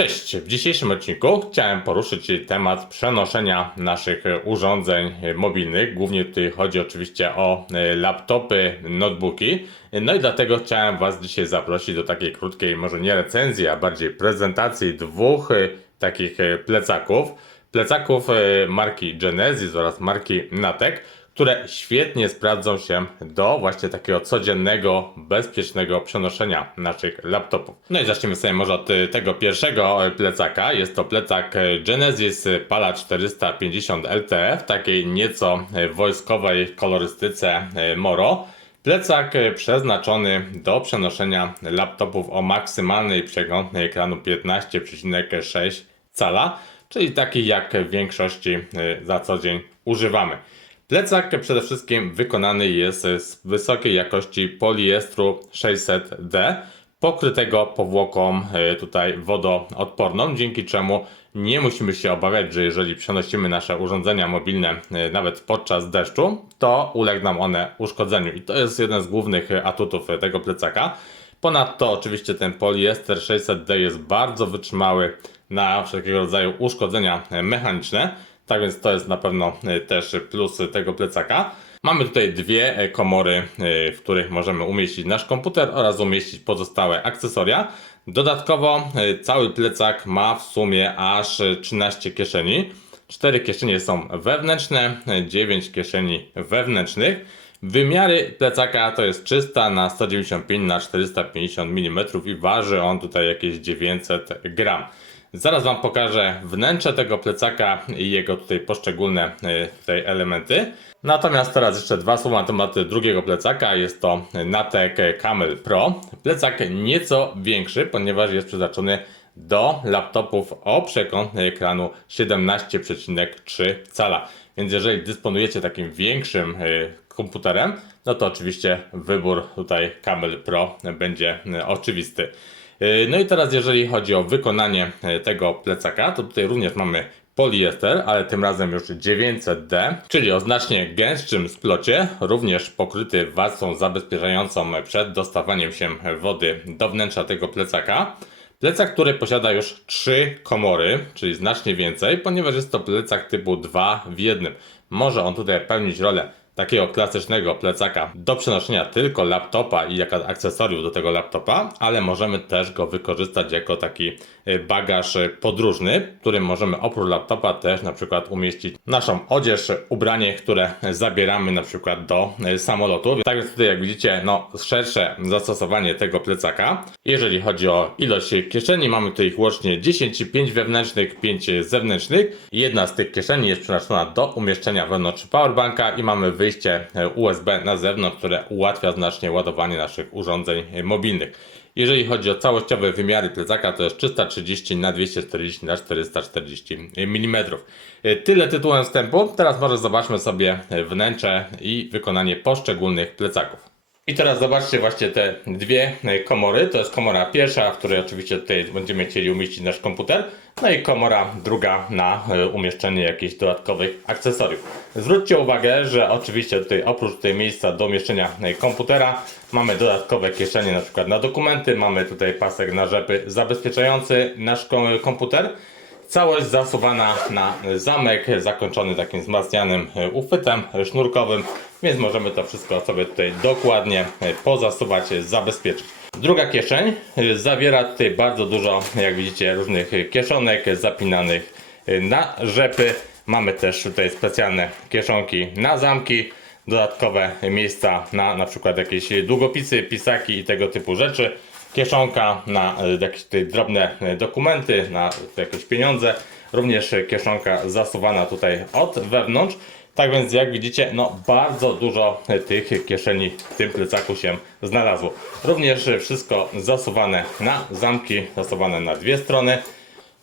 Cześć! W dzisiejszym odcinku chciałem poruszyć temat przenoszenia naszych urządzeń mobilnych. Głównie tutaj chodzi oczywiście o e, laptopy, notebooki. No i dlatego chciałem Was dzisiaj zaprosić do takiej krótkiej, może nie recenzji, a bardziej prezentacji dwóch e, takich e, plecaków. Plecaków marki Genesis oraz marki Natek które świetnie sprawdzą się do właśnie takiego codziennego, bezpiecznego przenoszenia naszych laptopów. No i zacznijmy sobie może od y, tego pierwszego plecaka. Jest to plecak y, Genesis Pala 450 LTE w takiej nieco y, wojskowej kolorystyce Moro. Plecak przeznaczony do przenoszenia laptopów o maksymalnej przeglądnej ekranu 15,6 cala, czyli taki jak w większości za co dzień używamy. Plecak przede wszystkim wykonany jest z wysokiej jakości poliestru 600D, pokrytego powłoką e, tutaj wodoodporną, dzięki czemu nie musimy się obawiać, że jeżeli przenosimy nasze urządzenia mobilne e, nawet podczas deszczu, to ulegną one uszkodzeniu. I to jest jeden z głównych atutów e, tego plecaka. Ponadto oczywiście ten poliester 600D jest bardzo wytrzymały na wszelkiego rodzaju uszkodzenia mechaniczne. Tak więc to jest na pewno e, też plus tego plecaka. Mamy tutaj dwie e, komory, e, w których możemy umieścić nasz komputer oraz umieścić pozostałe akcesoria. Dodatkowo cały plecak ma w sumie aż e, 13 kieszeni. 4 kieszenie są wewnętrzne, 9 kieszeni wewnętrznych. Wymiary plecaka to jest 300 na 195 na 450 mm i waży on tutaj jakieś 900 gram. Zaraz Wam pokażę wnętrze tego plecaka i jego tutaj poszczególne e, tutaj elementy. Natomiast teraz jeszcze dwa słowa na temat drugiego plecaka. Jest to Natek Camel Pro. Plecak nieco większy, ponieważ jest przeznaczony do laptopów o przekątnej ekranu 17,3 cala. Więc jeżeli dysponujecie takim większym e, komputerem, no to oczywiście wybór tutaj Camel Pro będzie e, oczywisty. E, No i teraz jeżeli chodzi o wykonanie e, tego plecaka, to tutaj również mamy poliester, ale tym razem już 900D, czyli o znacznie gęstszym splocie, również pokryty warstwą zabezpieczającą przed dostawaniem się wody do wnętrza tego plecaka. Plecak, który posiada już trzy komory, czyli znacznie więcej, ponieważ jest to plecak typu 2 w jednym. Może on tutaj pełnić rolę takiego klasycznego plecaka do przenoszenia tylko laptopa i jako akcesorium do tego laptopa, ale możemy też go wykorzystać jako taki e, bagaż e, podróżny, w którym możemy oprócz laptopa też na przykład umieścić naszą odzież, ubranie, które zabieramy na przykład do e, samolotu. Tak więc tutaj jak widzicie, no szersze zastosowanie tego plecaka. Jeżeli chodzi o ilość kieszeni, mamy tutaj ich łącznie 10, 5 wewnętrznych, 5 zewnętrznych. Jedna z tych kieszeni jest przeznaczona do umieszczenia wewnątrz powerbanka i mamy wyjście e, USB na zewnątrz, które ułatwia znacznie ładowanie naszych urządzeń mobilnych. Jeżeli chodzi o całościowe wymiary plecaka, to jest 330 na 240 na 440 mm. E, Tyle tytułem wstępu. Teraz może zobaczmy sobie wnętrze i wykonanie poszczególnych plecaków. I teraz zobaczcie właśnie te dwie e, komory. To jest komora pierwsza, w której oczywiście tutaj będziemy chcieli umieścić nasz komputer. No i komora druga na e, umieszczenie jakichś dodatkowych akcesoriów. Zwróćcie uwagę, że oczywiście tutaj oprócz tutaj miejsca do umieszczenia e, komputera mamy dodatkowe kieszenie na przykład na dokumenty, mamy tutaj pasek na rzepy zabezpieczający nasz kom- komputer. Całość zasuwana na zamek, zakończony takim wzmacnianym uchwytem sznurkowym, więc możemy to wszystko sobie tutaj dokładnie e, pozasuwać, e, zabezpieczyć. Druga kieszeń e, zawiera tutaj bardzo dużo, jak widzicie, różnych kieszonek zapinanych na rzepy. Mamy też tutaj specjalne kieszonki na zamki, dodatkowe miejsca na na przykład jakieś długopisy, pisaki i tego typu rzeczy kieszonka na jakieś tutaj drobne dokumenty, na jakieś pieniądze, również kieszonka zasuwana tutaj od wewnątrz. Tak więc jak widzicie, no bardzo dużo tych kieszeni w tym plecaku się znalazło. Również wszystko zasuwane na zamki, zasuwane na dwie strony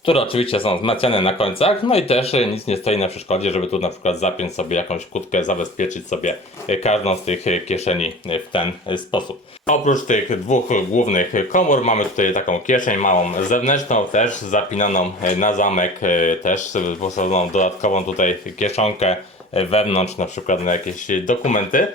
które oczywiście są wzmacniane na końcach, no i też nic nie stoi na przeszkodzie, żeby tu na przykład zapiąć sobie jakąś kutkę, zabezpieczyć sobie każdą z tych kieszeni w ten sposób. Oprócz tych dwóch głównych komór mamy tutaj taką kieszeń małą zewnętrzną, też zapinaną na zamek, też wyposażoną dodatkową tutaj kieszonkę wewnątrz, na przykład na jakieś dokumenty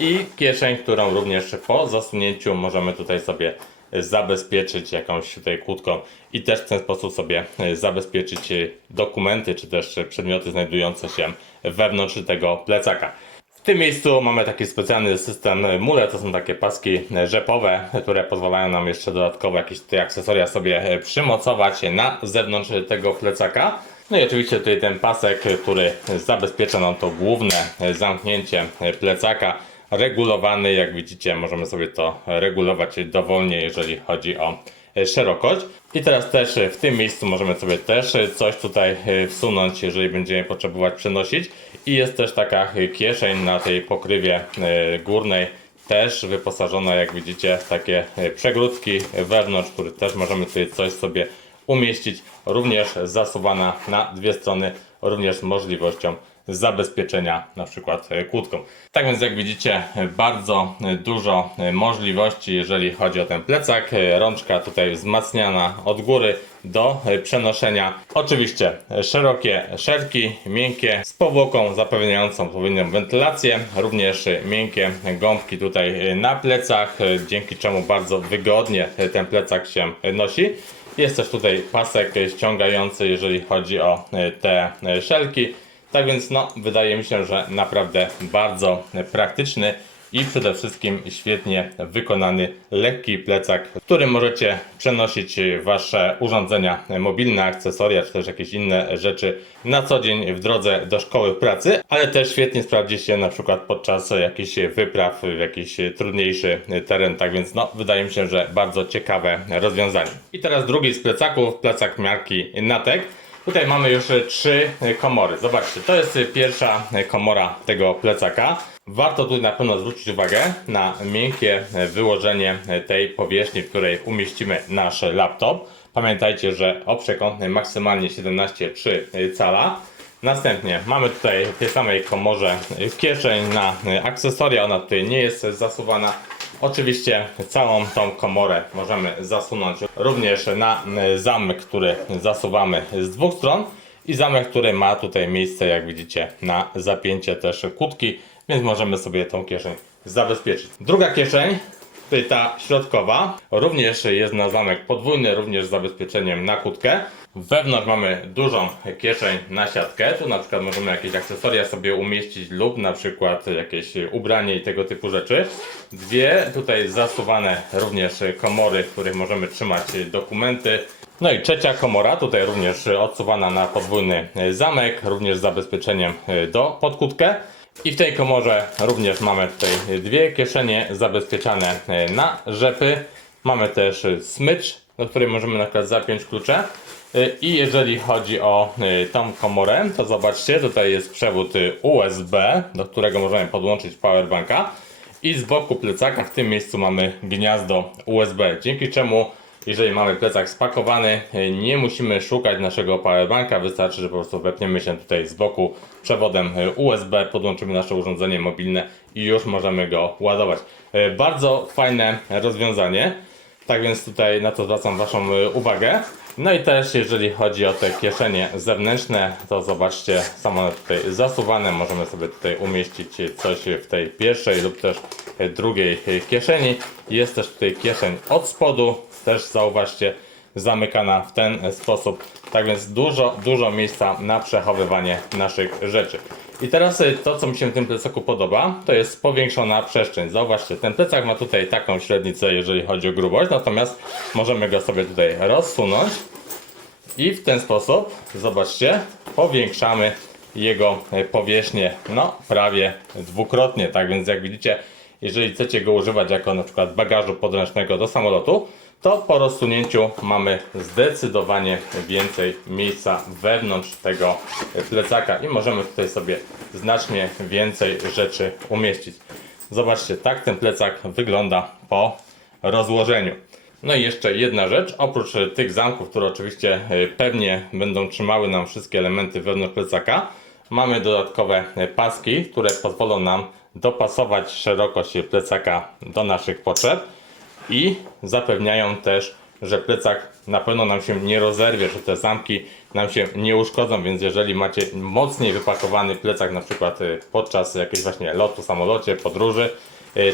i kieszeń, którą również po zasunięciu możemy tutaj sobie zabezpieczyć jakąś tutaj kłódką i też w ten sposób sobie e, zabezpieczyć e, dokumenty czy też e, przedmioty znajdujące się wewnątrz tego plecaka. W tym miejscu mamy taki specjalny system mule, to są takie paski rzepowe, które pozwalają nam jeszcze dodatkowo jakieś tutaj akcesoria sobie przymocować na zewnątrz tego plecaka. No i oczywiście tutaj ten pasek, który zabezpiecza nam to główne zamknięcie plecaka, regulowany, jak widzicie możemy sobie to regulować dowolnie, jeżeli chodzi o szerokość. I teraz też w tym miejscu możemy sobie też coś tutaj wsunąć, jeżeli będziemy potrzebować przenosić. I jest też taka kieszeń na tej pokrywie e, górnej, też wyposażona, jak widzicie, w takie e, przegródki wewnątrz, które też możemy tutaj coś sobie umieścić. Również zasuwana na dwie strony, również z możliwością zabezpieczenia na przykład e, kłódką. Tak więc jak widzicie bardzo dużo możliwości jeżeli chodzi o ten plecak. Rączka tutaj wzmacniana od góry do przenoszenia. Oczywiście szerokie szerki, miękkie z powłoką zapewniającą odpowiednią wentylację. Również miękkie gąbki tutaj na plecach, dzięki czemu bardzo wygodnie ten plecak się nosi. Jest też tutaj pasek ściągający, jeżeli chodzi o te szelki. Tak więc no, wydaje mi się, że naprawdę bardzo praktyczny i przede wszystkim świetnie wykonany lekki plecak, w którym możecie przenosić Wasze urządzenia mobilne, akcesoria czy też jakieś inne rzeczy na co dzień w drodze do szkoły, pracy, ale też świetnie sprawdzi się na przykład podczas jakichś wypraw w jakiś trudniejszy teren, tak więc no, wydaje mi się, że bardzo ciekawe rozwiązanie. I teraz drugi z plecaków, plecak marki Natek. Tutaj mamy już trzy komory. Zobaczcie, to jest pierwsza komora tego plecaka. Warto tutaj na pewno zwrócić uwagę na miękkie wyłożenie tej powierzchni, w której umieścimy nasz laptop. Pamiętajcie, że kątny maksymalnie 17,3 cala. Następnie mamy tutaj w tej samej komorze kieszeń na akcesoria, ona tutaj nie jest zasuwana. Oczywiście całą tą komorę możemy zasunąć również na zamek, który zasuwamy z dwóch stron i zamek, który ma tutaj miejsce, jak widzicie, na zapięcie też kłódki, więc możemy sobie tą kieszeń zabezpieczyć. Druga kieszeń, tutaj ta środkowa, również jest na zamek podwójny, również z zabezpieczeniem na kłódkę. Wewnątrz mamy dużą kieszeń na siatkę, tu na przykład możemy jakieś akcesoria sobie umieścić lub na przykład jakieś ubranie i tego typu rzeczy. Dwie tutaj zasuwane również komory, w których możemy trzymać dokumenty. No i trzecia komora, tutaj również odsuwana na podwójny zamek, również z zabezpieczeniem do podkutkę. I w tej komorze również mamy tutaj dwie kieszenie zabezpieczane na rzepy. Mamy też smycz, do której możemy na przykład zapiąć klucze. I jeżeli chodzi o tą komorę, to zobaczcie, tutaj jest przewód USB, do którego możemy podłączyć powerbanka. I z boku plecaka w tym miejscu mamy gniazdo USB, dzięki czemu jeżeli mamy plecak spakowany, nie musimy szukać naszego powerbanka, wystarczy, że po prostu wepniemy się tutaj z boku przewodem USB, podłączymy nasze urządzenie mobilne i już możemy go ładować. Bardzo fajne rozwiązanie, tak więc tutaj na to zwracam Waszą uwagę. No i też jeżeli chodzi o te kieszenie zewnętrzne, to zobaczcie, są one tutaj zasuwane, możemy sobie tutaj umieścić coś w tej pierwszej lub też drugiej kieszeni. Jest też tutaj kieszeń od spodu, też zauważcie, zamykana w ten sposób. Tak więc dużo, dużo miejsca na przechowywanie naszych rzeczy. I teraz y, to, co mi się w tym plecaku podoba, to jest powiększona przestrzeń. Zauważcie, ten plecak ma tutaj taką średnicę, jeżeli chodzi o grubość, natomiast możemy go sobie tutaj rozsunąć i w ten sposób, zobaczcie, powiększamy jego y, powierzchnię, no prawie dwukrotnie. Tak więc jak widzicie, jeżeli chcecie go używać jako na przykład bagażu podręcznego do samolotu, to po rozsunięciu mamy zdecydowanie więcej miejsca wewnątrz tego plecaka i możemy tutaj sobie znacznie więcej rzeczy umieścić. Zobaczcie, tak ten plecak wygląda po rozłożeniu. No i jeszcze jedna rzecz, oprócz tych zamków, które oczywiście pewnie będą trzymały nam wszystkie elementy wewnątrz plecaka, mamy dodatkowe paski, które pozwolą nam dopasować szerokość plecaka do naszych potrzeb i zapewniają też, że plecak na pewno nam się nie rozerwie, że te zamki nam się nie uszkodzą, więc jeżeli macie mocniej wypakowany plecak na przykład podczas jakiegoś właśnie lotu, samolocie, podróży,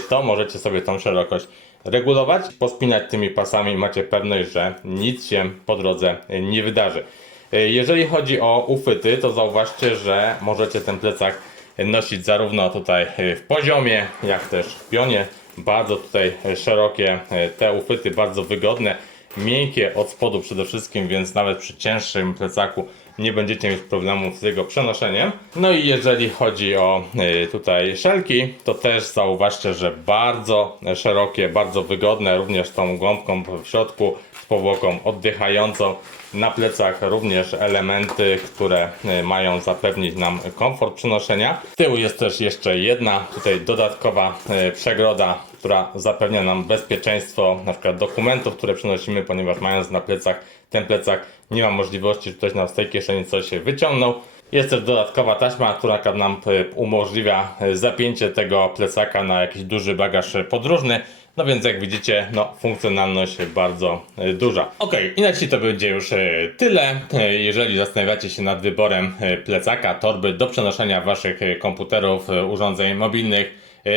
to możecie sobie tą szerokość regulować, pospinać tymi pasami, macie pewność, że nic się po drodze nie wydarzy. Jeżeli chodzi o uchwyty, to zauważcie, że możecie ten plecak nosić zarówno tutaj w poziomie, jak też w pionie. Bardzo tutaj szerokie te uchwyty, bardzo wygodne, miękkie od spodu przede wszystkim, więc nawet przy cięższym plecaku nie będziecie mieć problemu z jego przenoszeniem. No i jeżeli chodzi o y, tutaj szelki, to też zauważcie, że bardzo szerokie, bardzo wygodne, również tą gąbką w środku, z powłoką oddychającą. Na plecach również elementy, które y, mają zapewnić nam komfort przenoszenia. Z tyłu jest też jeszcze jedna tutaj dodatkowa y, przegroda, która zapewnia nam bezpieczeństwo na przykład dokumentów, które przenosimy, ponieważ mając na plecach ten plecak nie ma możliwości, że ktoś nam z tej kieszeni coś wyciągnął. Jest też dodatkowa taśma, która nam y, umożliwia y, zapięcie tego plecaka na jakiś duży bagaż podróżny. No więc jak widzicie, no funkcjonalność bardzo duża. Ok, i na dzisiaj to będzie już tyle. Jeżeli zastanawiacie się nad wyborem plecaka, torby do przenoszenia waszych komputerów, urządzeń mobilnych,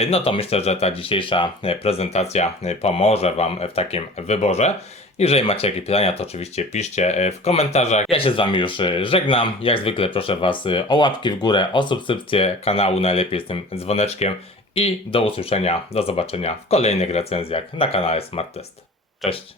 no to myślę, że ta dzisiejsza y, prezentacja y, pomoże wam w takim wyborze. Jeżeli macie jakieś pytania, to oczywiście piszcie e, w komentarzach. Ja się z Wami już e, żegnam. Jak zwykle proszę Was e, o łapki w górę, o subskrypcję kanału, najlepiej z tym dzwoneczkiem. I do usłyszenia, do zobaczenia w kolejnych recenzjach na kanale Smart Test. Cześć!